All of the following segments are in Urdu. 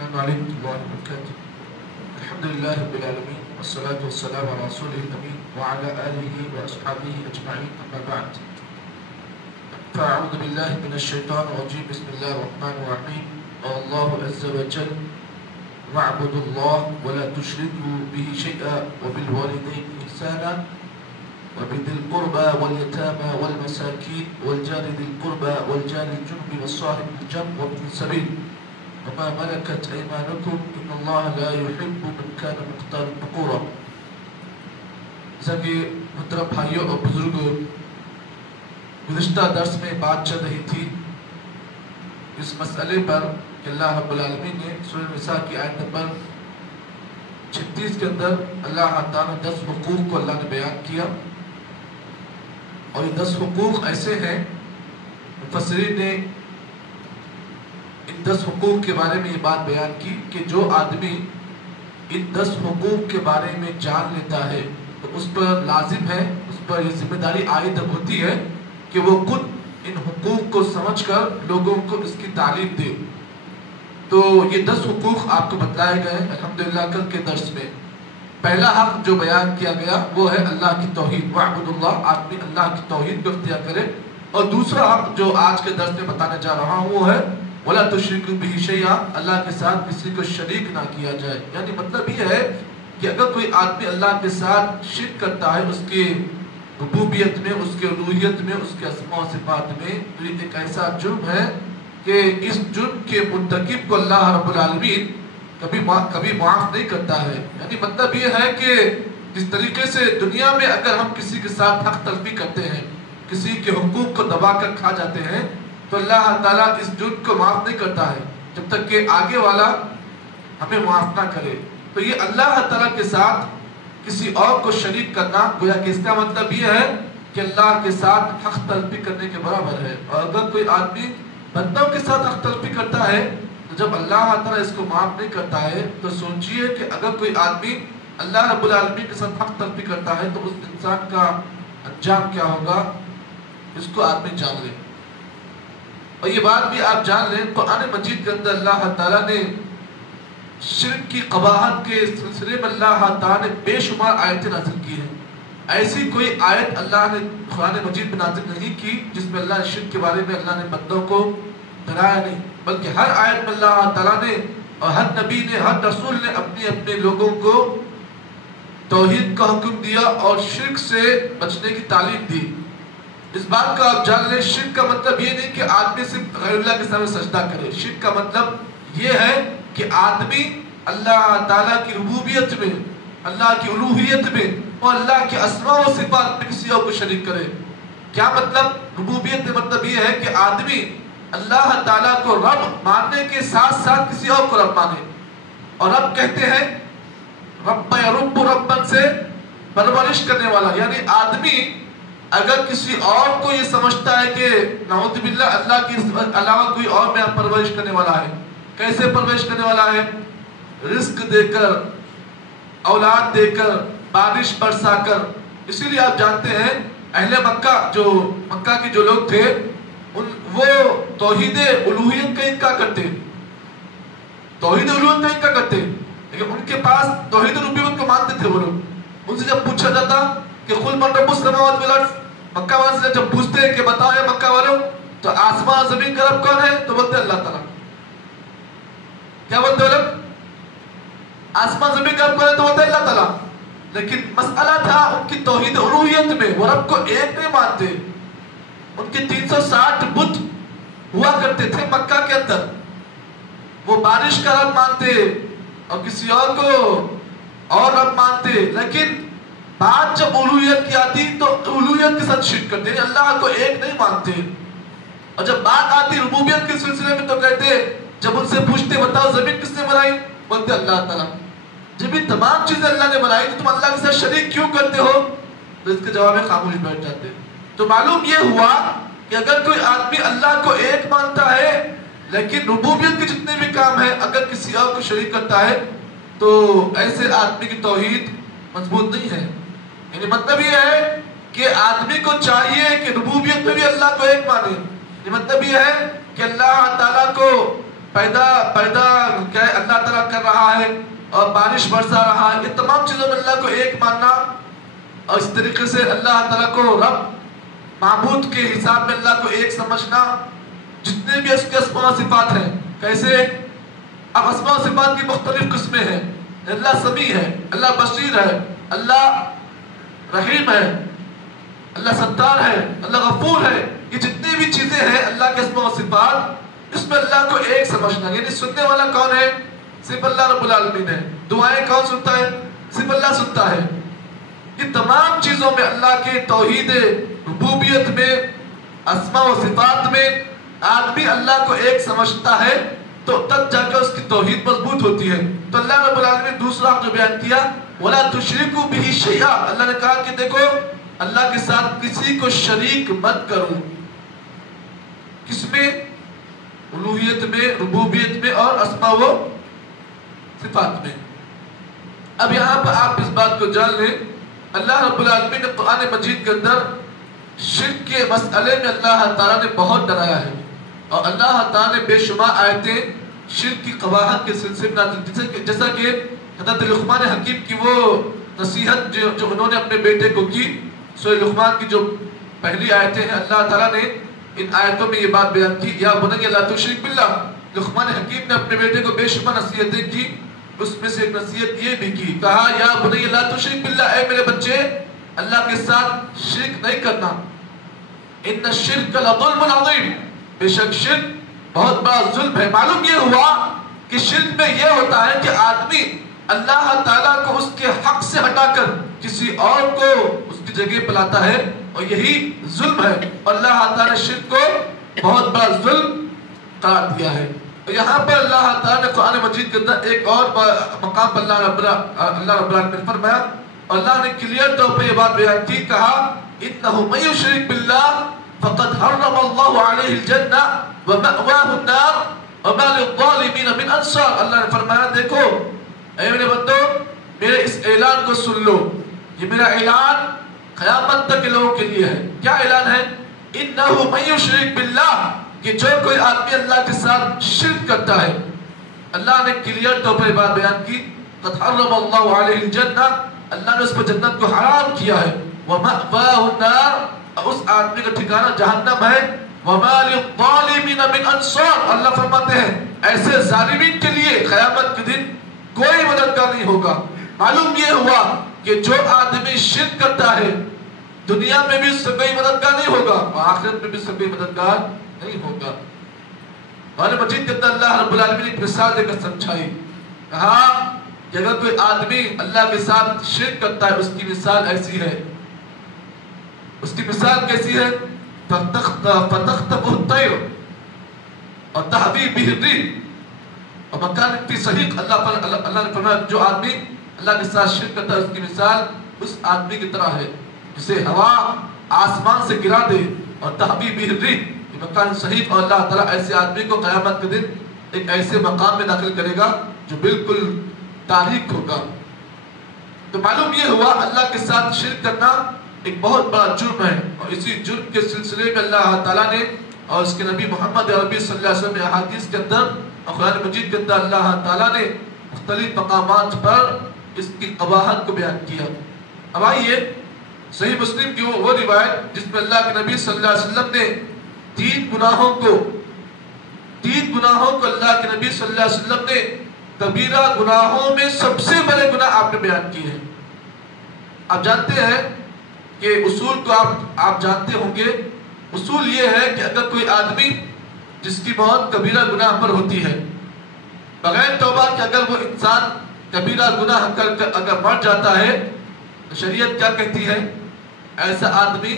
السلام علیکم ورحمۃ اللہ وبرکاتہ. الحمد للہ رب العالمین والصلاة والسلام علی رسول الامین وعلی آلہ واصحابہ اجمعین اما بعد. فاعوذ باللہ من الشیطان الرجیم. بسم اللہ الرحمن الرحیم. اللہ عز وجل واعبدوا اللہ ولا تشرکوا به شیئا وبالوالدین احسانا وبذي القربى واليتامى والمساكين والجار ذي القربى والجار الجنب والصاحب بالجنب وابن السبيل وما ملكت أيمانكم إن الله لا يحب من كان مختالا فخورا. جیسا کہ محترم بھائیوں اور بزرگوں، گزشتہ درس میں بات چل رہی تھی اس مسئلے پر کہ اللہ رب العالمین نے سورہ نساء کی آیت نمبر 36 کے اندر اللہ تعالیٰ 10 حقوق کو اللہ نے بیان کیا، اور یہ 10 حقوق ایسے ہیں مفسرین نے ان 10 حقوق کے بارے میں یہ بات بیان کی کہ جو آدمی ان 10 حقوق کے بارے میں جان لیتا ہے تو اس پر لازم ہے، اس پر یہ ذمہ داری عائد ہوتی ہے کہ وہ خود ان حقوق کو سمجھ کر لوگوں کو اس کی تعلیم دے. تو یہ 10 حقوق آپ کو بتلائے گئے الحمدللہ کل کے درس میں. پہلا حق جو بیان کیا گیا وہ ہے اللہ کی توحید، وَاعْبُدُوا اللَّهَ، آدمی اللہ کی توحید کو اختیار کرے. اور دوسرا حق جو آج کے درس میں بتانے جا رہا ہوں وہ ہے وَلَا تُشْرِكُوا بِهِ شَيْئًا، اللہ کے ساتھ کسی کو شریک نہ کیا جائے. یعنی مطلب یہ ہے کہ اگر کوئی آدمی اللہ کے ساتھ شرک کرتا ہے اس کی ربوبیت میں، اس کے الوہیت میں، اس کے اسماء و صفات میں، تو یہ ایک ایسا جرم ہے کہ اس جرم کے مرتکب کو اللہ رب العالمین کبھی معاف نہیں کرتا ہے. یعنی مطلب یہ ہے کہ جس طریقے سے دنیا میں اگر ہم کسی کے ساتھ حق تلفی کرتے ہیں، کسی کے حقوق کو دبا کر کھا جاتے ہیں، تو اللہ تعالیٰ اس جرم کو معاف نہیں کرتا ہے جب تک کہ آگے والا ہمیں معاف نہ کرے. تو یہ اللہ تعالیٰ کے ساتھ کسی اور کو شریک کرنا، گویا کہ اس کا مطلب یہ ہے کہ اللہ کے ساتھ حق تلفی کرنے کے برابر ہے. اور اگر کوئی آدمی بندوں کے ساتھ حق تلفی کرتا ہے تو جب اللہ تعالیٰ اس کو معاف نہیں کرتا ہے تو سوچئے کہ اگر کوئی آدمی اللہ رب العالمین کے ساتھ حق تلفی کرتا ہے تو اس انسان کا انجام کیا ہوگا، اس کو آدمی جان لے. اور یہ بات بھی آپ جان لیں، قرآن مجید کے اندر اللہ تعالیٰ نے شرک کی قباحت کے سلسلے میں اللہ تعالیٰ نے بے شمار آیتیں نازل کی ہیں. ایسی کوئی آیت اللہ نے قرآن مجید میں نازل نہیں کی جس میں اللہ شرک کے بارے میں اللہ نے بندوں کو ڈرایا نہیں، بلکہ ہر آیت میں اللہ تعالیٰ نے اور ہر نبی نے، ہر رسول نے اپنے لوگوں کو توحید کا حکم دیا اور شرک سے بچنے کی تعلیم دی. اس بات کا آپ جان لیں، شرک کا مطلب یہ نہیں کہ آدمی صرف غیر اللہ کے سامنے سجدہ کرے. شرک کا مطلب یہ ہے کہ آدمی اللہ تعالیٰ کی ربوبیت میں، اللہ کی الوہیت میں اور اللہ کے اسماء و صفات میں کسی اور کو شریک کرے. کیا مطلب؟ ربوبیت میں مطلب یہ ہے کہ آدمی اللہ تعالیٰ کو رب ماننے کے ساتھ ساتھ کسی اور کو رب مانے. اور رب کہتے ہیں رب یرب ربن سے پرورش کرنے والا. یعنی آدمی اگر کسی اور کو یہ سمجھتا ہے کہ نعوذ باللہ اللہ کے علاوہ کوئی اور میں پرورش کرنے والا ہے. کیسے پرورش کرنے والا ہے؟ رزق دے کر، اولاد دے کر، بارش برسا کر. اسی لیے آپ جانتے ہیں اہل مکہ، جو مکہ کے جو لوگ تھے، وہ توحید الوہیت کا انکار کرتے، توحید الوہیت کا انکار کرتے، لیکن ان کے پاس توحید ربوبیت کو مانتے تھے. وہ لوگ، ان سے جب پوچھا جاتا کہ قل من رب السماوات والارض، مکہ والوں سے جب پوچھتے ہیں کہ بتاؤ اے مکہ والوں تو آسمان زمین کا رب کون ہے، تو بولتے ہیں اللہ تعالیٰ. کیا بولتے ہیں لوگ؟ آسمان زمین کا رب کون ہے تو بولتے ہیں اللہ تعالیٰ. لیکن مسئلہ تھا ان کی توحید الوہیت میں، وہ رب کو ایک نہیں مانتے. ان کے 360 بت ہوا کرتے تھے مکہ کے اندر. وہ بارش کا رب مانتے اور کسی اور کو اور رب مانتے، لیکن بات جب الوہیت کی آتی تو الوہیت کے ساتھ شرک کرتے، یعنی اللہ کو ایک نہیں مانتے. اور جب بات آتی ربوبیت کے سلسلے میں تو کہتے، جب ان سے پوچھتے بتاؤ زمین کس نے بنائی، بولتے اللہ تعالیٰ. جب یہ تمام چیزیں اللہ نے بنائی تو تم اللہ کے ساتھ شریک کیوں کرتے ہو؟ تو اس کے جواب میں خاموش بیٹھ جاتے. تو معلوم یہ ہوا کہ اگر کوئی آدمی اللہ کو ایک مانتا ہے لیکن ربوبیت کے جتنے بھی کام ہیں اگر کسی اور کو شریک کرتا ہے تو ایسے آدمی کی توحید مضبوط نہیں ہے. یعنی مطلب یہ ہے کہ آدمی کو چاہیے کہ ربوبیت میں بھی اللہ کو ایک مانے. یہ مطلب یہ ہے کہ اللہ تعالیٰ کو پیدا کیا ہے اللہ تعالیٰ کر رہا ہے اور بارش برسا رہا ہے، یہ تمام چیزوں میں اللہ کو ایک ماننا اور اس طریقے سے اللہ تعالیٰ کو رب معبود کے حساب میں اللہ کو ایک سمجھنا. جتنے بھی اس کے اسماء و صفات ہیں، کیسے اب اسماء و صفات کی مختلف قسمیں ہیں. اللہ سمیع ہے، اللہ بصیر ہے، اللہ رحیم ہے، اللہ ستار ہے، اللہ غفور ہے. یہ جتنی بھی چیزیں ہیں اللہ کے اسماء و صفات، اس میں اللہ کو ایک سمجھنا. یعنی سننے والا کون ہے؟ صرف اللہ رب العالمین ہے. دعائیں کون سنتا ہے؟ صرف اللہ سنتا ہے. یہ تمام چیزوں میں اللہ کے توحید ربوبیت میں، اسماء و صفات میں آدمی اللہ کو ایک سمجھتا ہے تو تب جا کے اس کی توحید مضبوط ہوتی ہے. تو اللہ رب العالمین دوسرا جو بیان کیا وَلَا تُشْرِكُوا بِهِ شَيْئًا، اللہ نے کہا کہ دیکھو اللہ کے ساتھ کسی کو شریک مت کرو. کس میں؟ الوہیت میں، ربوبیت میں اور اسماء و صفات میں. اب یہاں پر آپ اس بات کو جان لیں، اللہ رب العالمین نے قرآن مجید کے اندر شرک کے مسئلے میں اللہ تعالیٰ نے بہت ڈرایا ہے، اور اللہ تعالیٰ نے بے شمار آیتیں شرک کی قباحت کے سلسلے میں، جیسا کہ حضرت لقمان حکیم کی وہ نصیحت جو انہوں نے اپنے بیٹے کو کی. سورہ لقمان کی جو پہلی آیتیں ہیں، اللہ تعالیٰ نے ان آیتوں میں یہ بات بیان کی، یا بنی لا تشرک باللہ. لقمان حکیم نے اپنے بیٹے کو بے شمار نصیحتیں کی، اس میں سے ایک نصیحت یہ بھی کی، کہا یا بنی لا تشرک باللہ، اے میرے بچے اللہ کے ساتھ شرک نہیں کرنا. ان الشرک لظلم عظیم، بے شک شرک بہت بڑا ظلم ہے. معلوم یہ ہوا کہ شرک میں یہ ہوتا ہے کہ آدمی اللہ تعالیٰ کو اس کے حق سے ہٹا کر کسی اور کو اس کی جگہ پہ لاتا ہے، اور یہی ظلم ہے. اور اللہ تعالیٰ نے شرک کو بہت بڑا ظلم قرار دیا ہے. یہاں پر اللہ تعالیٰ نے قرآن مجید کے اندر ایک اور مقام پر اللہ رب العالمین نے فرمایا، اور اللہ نے کلیئر طور پہ یہ بات بیان کی، کہا انہ من یشرک باللہ فقد حرم اللہ علیہ الجنہ ومأواہ النار وما للظالمین من انصار. اللہ نے فرمایا دیکھو اے میرے بندو، میرے اس اعلان کو سن لو. یہ میرا اعلان قیامت تک کے لوگوں کے لیے ہے. کیا اعلان ہے؟ انہ من یشرک باللہ، کہ جو کوئی آدمی اللہ کے ساتھ شرک کرتا ہے، اللہ نے کلیئر طور پر بات بیان کی، قد حرم اللہ علیہ الجنہ، اللہ نے اس پر جنت کو حرام کیا ہے، ومأواہ النار، اس آدمی کا ٹھکانہ جہنم ہے، وما للظالمین من انصار. اللہ فرماتے ہیں ایسے ظالمین کے لیے قیامت کے دن کوئی مددگار نہیں ہوگا. معلوم یہ ہوا کہ جو آدمی شرک کرتا ہے دنیا میں بھی اس سے کوئی مددگار نہیں ہوگا، اور آخرت میں بھی اس سے کوئی مددگار نہیں ہوگا. قرآن مجید کے اندر اللہ رب العالمین نے ایک مثال دے کر سمجھائی، کہا کہ اگر کوئی آدمی اللہ کے ساتھ شرک کرتا ہے، اس کی مثال ایسی ہے. اس کی مثال کیسی ہے؟ فَتَخْتَفُهُ الطَّيْرُ وَتَحْوِي بِهِ الرِّيحُ وَمَكَانٍ فِي صَحِيقٍ. اللہ نے فرمایا جو آدمی اللہ کے ساتھ شرک کرتا ہے، اس کی مثال اس آدمی کی طرح ہے جسے ہوا آسمان سے گرا دے، اور تحوی بِهِ الرِّيحُ مکان صحیح. اور اللہ تعالیٰ ایسے آدمی کو قیامت کے دن ایک ایسے مقام میں داخل کرے گا جو بالکل تاریک ہوگا. تو معلوم یہ ہوا اللہ کے ساتھ شرک کرنا ایک بہت بڑا جرم ہے، اور اسی جرم کے سلسلے میں اللہ تعالیٰ نے اور اس کے نبی محمد عربی صلی اللہ علیہ وسلم احادیث کے اندر اور قرآن مجید کے اندر اللہ تعالیٰ نے مختلف مقامات پر اس کی قباحت کو بیان کیا. اب آئیے صحیح مسلم کی وہ روایت جس میں اللہ کے نبی صلی اللہ علیہ وسلم نے تین گناہوں کو اللہ کے نبی صلی اللہ علیہ وسلم نے کبیرہ گناہوں میں سب سے بڑے گناہ آپ نے بیان کیے ہیں. آپ جانتے ہیں کہ اصول کو آپ جانتے ہوں گے. اصول یہ ہے کہ اگر کوئی آدمی جس کی موت کبیرہ گناہ پر ہوتی ہے، بغیر توبہ کہ اگر وہ انسان کبیرہ گناہ کر کر اگر مر جاتا ہے، تو شریعت کیا کہتی ہے؟ ایسا آدمی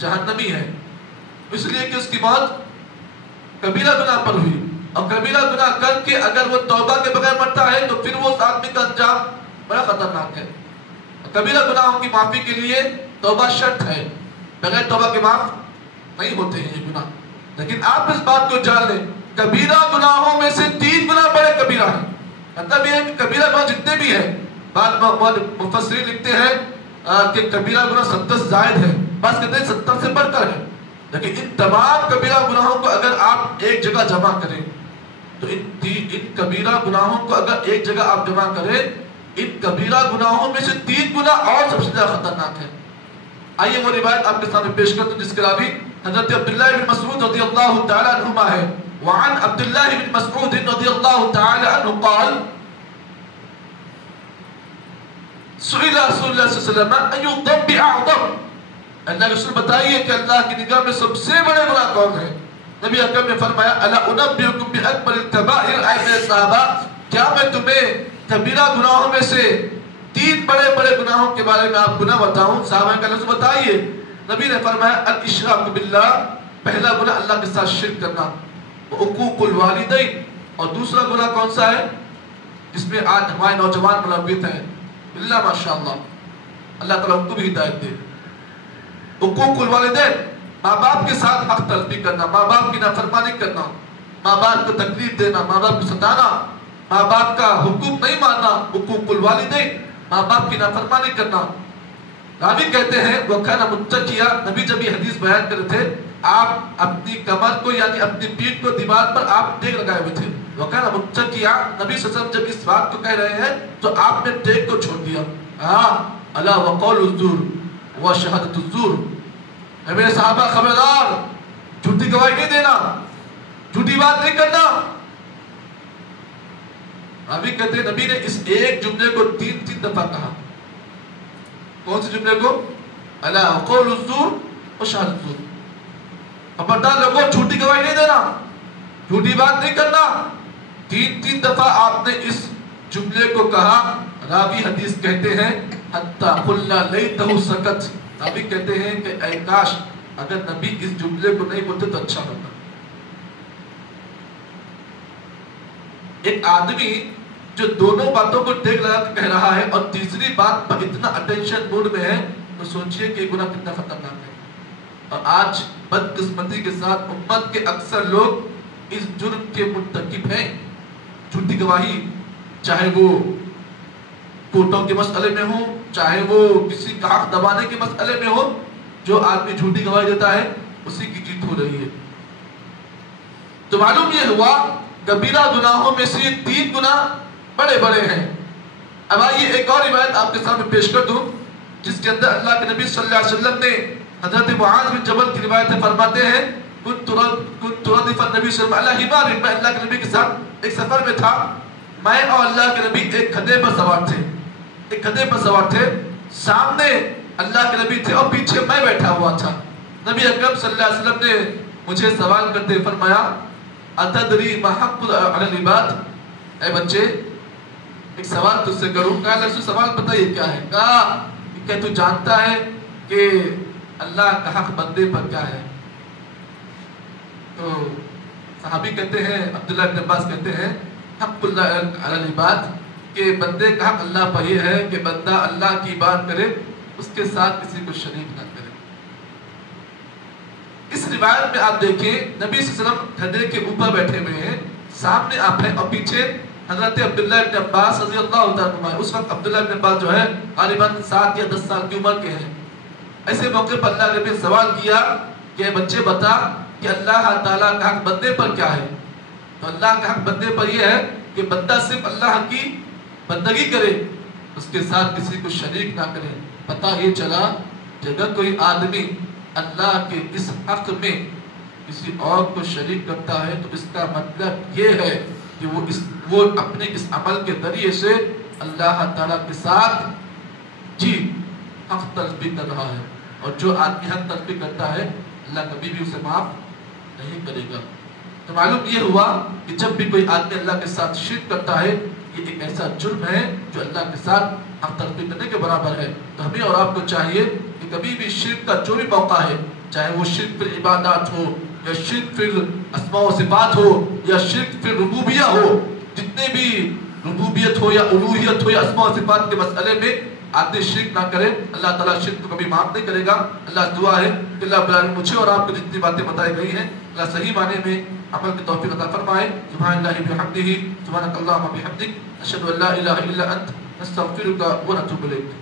جہنمی ہے، اس لیے کہ اس کی موت کبیرہ گناہ پر ہوئی. اور کبیرہ گناہ کر کے اگر وہ توبہ کے بغیر مرتا ہے تو پھر وہ اس آدمی کا انجام بڑا خطرناک ہے. کبیرہ گناہوں کی معافی کے لیے توبہ شرط ہے، بغیر توبہ کے معاف نہیں ہوتے ہیں یہ گناہ. لیکن آپ اس بات کو جان لیں، کبیرہ گناہوں میں سے 3 گناہ بڑے کبیرہ ہیں. مطلب یہ ہے کہ کبیرہ گناہ جتنے بھی ہیں، بعض مفسرین لکھتے ہیں کہ کبیرہ گناہ 70 سے زائد ہے، بعض کہتے ہیں 70 سے بڑھ کر ہے. لیکن ان تمام کبیرہ گناہوں کو اگر آپ ایک جگہ جمع کریں تو ان کبیرہ گناہوں کو اگر ایک جگہ آپ جمع کریں، ان کبیرہ گناہوں میں سے 3 گناہ اور سب سے زیادہ خطرناک ہے۔ آئیے وہ روایت آپ کے سامنے پیش کرتا ہوں جس کے راوی حضرت عبداللہ بن مسعود رضی اللہ تعالی عنہما ہے۔ وعن عبداللہ بن مسعود رضی اللہ تعالی عنہ قال سئل رسول اللہ صلی اللہ علیہ وسلم ایو الذنب اعظم، اللہ کے رسول بتائیے کہ اللہ کی نگاہ میں سب سے بڑے گناہ کون ہے؟ نبی اکرم نے فرمایا الا انبئکم باکبر الکبائر، اے میرے صحابہ کیا میں تمہیں کبیرہ گناہوں میں سے 3 بڑے بڑے گناہوں کے بارے میں آپ گناہ بتاؤں؟ صحابہ کا لفظ بتائیے۔ نبی نے فرمایا الاشراک باللہ، پہلا گناہ اللہ کے ساتھ شرک کرنا، حقوق الوالدین، اور دوسرا گناہ کون سا ہے جس میں آج ہمارے نوجوان ملوث ہیں؟ اللہ ماشاءاللہ، اللہ تعالیٰ ان کو بھی ہدایت دے۔ حقوق الوالدین، ماں باپ کے ساتھ حق تلفی کرنا، ماں باپ کی نافرمانی کرنا، ماں باپ کو تکلیف دینا، ماں باپ کو ستانا، ماں باپ کا حقوق نہیں ماننا، حقوق الوالدین، ماں باپ کی نافرمانی کرنا۔ راوی کہتے ہیں وَكَانَ مُتَّكِئًا، نبی جب یہ حدیث بیان کرتے تھے آپ اپنی کمر کو یعنی اپنی پیٹھ کو دیوار پر آپ ٹیک لگائے ہوئے تھے۔ وَكَانَ مُتَّكِئًا، نبی صلی اللہ علیہ وسلم جب اس بات کو کہہ رہے ہیں تو آپ نے ٹیک کو چھوڑ دیا۔ الا وقول الزور وشہادۃ الزور، اے میرے صحابہ خبردار، جھوٹی گواہی نہیں دینا، جھوٹی بات نہیں کرنا۔ راوی کہتے ہیں نبی نے اس ایک جملے کو 3 دفعہ کہا۔ کون سے جملے کو؟ الا وقول الزور وشہادۃ الزور، خبردار لوگوں جھوٹی گواہی نہیں دینا، جھوٹی بات نہیں کرنا۔ 3 دفعہ آپ نے اس جملے کو کہا۔ راوی حدیث کہتے ہیں حتی قلنا لیتہ سکت، راوی کہتے ہیں کہ اے کاش اگر نبی اس جملے کو نہیں بولتے تو اچھا ہوتا۔ ایک آدمی جو دونوں باتوں کو ٹیک لگا کے کہہ رہا ہے اور تیسری بات پر اتنا اٹینشن موڈ میں ہے تو سوچئے کہ یہ گناہ کتنا خطرناک ہے۔ اور آج بدقسمتی کے ساتھ امت کے اکثر لوگ اس جرم کے مرتکب ہیں۔ جھوٹی گواہی، چاہے وہ کوٹوں کے مسئلے میں ہو، چاہے وہ کسی کا حق دبانے کے مسئلے میں ہو، جو آدمی جھوٹی گواہی دیتا ہے اسی کی جیت ہو رہی ہے۔ تو معلوم یہ ہوا کبیرہ گناہوں میں سے 3 گناہ بڑے بڑے ہیں۔ اب آئیے ایک اور روایت آپ کے سامنے پیش کر دوں جس کے اندر اللہ کے نبی صلی اللہ علیہ وسلم نے حضرت معاذ بن جبل کی روایت فرماتے ہیں كنت ردف النبي صلی اللہ علیہ وسلم، میں اللہ کے نبی کے ساتھ ایک سفر میں تھا، میں اور اللہ کے نبی ایک گدھے پر سوار تھے، ایک گدھے پر سوار تھے، سامنے اللہ کے نبی تھے اور پیچھے میں بیٹھا ہوا تھا۔ نبی اکرم صلی اللہ علیہ وسلم نے مجھے سوال کرتے فرمایا اتدری ما حق علی العباد، اے بچے ایک سوال تجھ سے کروں؟ کہا اللہ رسول سوال بتائیے کیا ہے؟ کہا کہ تو جانتا ہے کہ اللہ کا حق بندے پر کیا ہے؟ تو صحابی کہتے ہیں، عبداللہ بن عباس کہتے ہیں حق اللہ علی العباد، کہ بندے کا حق اللہ پر یہ ہے کہ بندہ اللہ کی بات کرے، اس کے ساتھ کسی کو شریک نہ کرے۔ اس روایت میں آپ دیکھیں نبی صلی اللہ علیہ وسلم گدھے کے اوپر بیٹھے ہوئے ہیں، سامنے آپ ہیں اور پیچھے حضرت عبداللہ بن عباس رضی اللہ عنہ۔ اس وقت عبداللہ بن عباس جو ہے غالباً 7 یا 10 سال کی عمر کے ہیں۔ ایسے موقع پر اللہ نے سوال کیا کہ بچے بتا کہ اللہ تعالیٰ کا حق بندے پر کیا ہے؟ تو اللہ کا حق بندے پر یہ ہے کہ بندہ صرف اللہ کی بندگی کرے، اس کے ساتھ کسی کو شریک نہ کرے۔ پتہ یہ چلا کہ اگر کوئی آدمی اللہ کے اس حق میں کسی اور کو شریک کرتا ہے تو اس کا مطلب یہ ہے کہ وہ اپنے اس عمل کے ذریعے سے اللہ تعالیٰ کے ساتھ حق تلفی کر رہا ہے، اور جو آدمی حق تلفی کرتا ہے اللہ کبھی بھی اسے معاف نہیں کرے گا۔ تو معلوم یہ ہوا کہ جب بھی کوئی آدمی اللہ کے ساتھ شرک کرتا ہے یہ ایک ایسا جرم ہے جو اللہ کے ساتھ حق تلفی کرنے کے برابر ہے۔ تو ہمیں اور آپ کو چاہیے کہ کبھی بھی شرک کا جو بھی موقع ہے، چاہے وہ شرک فی العبادات ہو یا شرک فی الاسماء و صفات ہو یا شرک فی الربوبیہ ہو، جتنے بھی ربوبیت ہو یا الوہیت ہو یا اسماء و صفات کے مسئلے میں آدمی شرک نہ کرے، اللہ تعالیٰ شرک کو کبھی معاف نہیں کرے گا۔ اللہ دعا ہے کہ اللہ بلال مجھے اور آپ کو جتنی باتیں بتائی گئی ہیں اللہ صحیح معنی میں عمل کی توفیق عطا فرمائے۔ سبحان اللہ بحمدہ، سبحانک اللہم بحمدک، اشہد ان لا الہ الا انت، نستغفرک و نتوب الیک۔